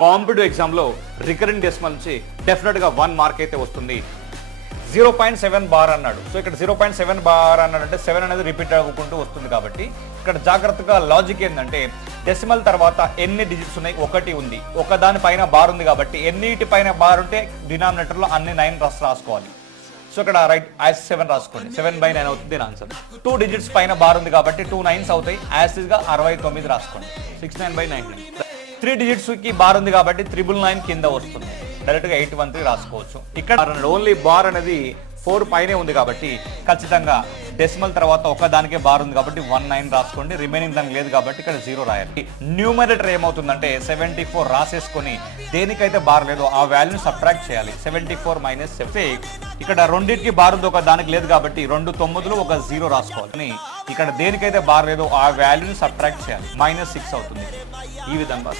Competitive ఎగ్జామ్లో recurrent decimal నుంచి డెఫినెట్గా 1 మార్క్ అయితే వస్తుంది. 0.7 బార్ అన్నాడు. సో ఇక్కడ 0.7 బార్ అన్నాడంటే 7 అనేది రిపీట్ అవ్వకుంటూ వస్తుంది కాబట్టి ఇక్కడ జాగ్రత్తగా లాజిక్ ఏంటంటే డెసిమల్ తర్వాత ఎన్ని డిజిట్స్ ఉన్నాయి, 1 ఉంది, ఒక దాని పైన బార్ ఉంది కాబట్టి ఎన్నిటి పైన బార్ ఉంటే డినామినేటర్లో అన్ని 9 రాసుకోవాలి. సో ఇక్కడ రైట్ యాజ్ 7 రాసుకోండి. 7/9 అవుతుంది దీని ఆన్సర్. 2 డిజిట్స్ పైన బార్ ఉంది కాబట్టి 2 9s అవుతాయి. యాజ్ గా 69 రాసుకోండి. 69/99. 3 డిజిట్స్ కి బార్ ఉంది కాబట్టి 999 కింద వస్తుంది. డైరెక్ట్ గా 813 రాసుకోవచ్చు. ఇక్కడ ఓన్లీ బార్ అనేది 4 పైనే ఉంది కాబట్టి ఖచ్చితంగా డెసిమల్ తర్వాత ఒక దానికే బార్ ఉంది కాబట్టి 19 రాసుకోండి. రిమైనింగ్ దానికి లేదు కాబట్టి ఇక్కడ 0 రాయాలి. న్యూమరేటర్ ఏమవుతుందంటే 74 రాసేసుకొని దేనికైతే బార్ లేదో ఆ వాల్యూని సబ్ట్రాక్ట్ చేయాలి. 74 - 7. ఇక్కడ రెండింటికి బార్ ఉంది, ఒక దానికి లేదు కాబట్టి 2 9లు ఒక 0 రాసుకోవాలి. ఇక్కడ దేనికైతే బార్ లేదో ఆ వాల్యూని సబ్ట్రాక్ట్ చేయాలి. -6 అవుతుంది. ఈ విధంగా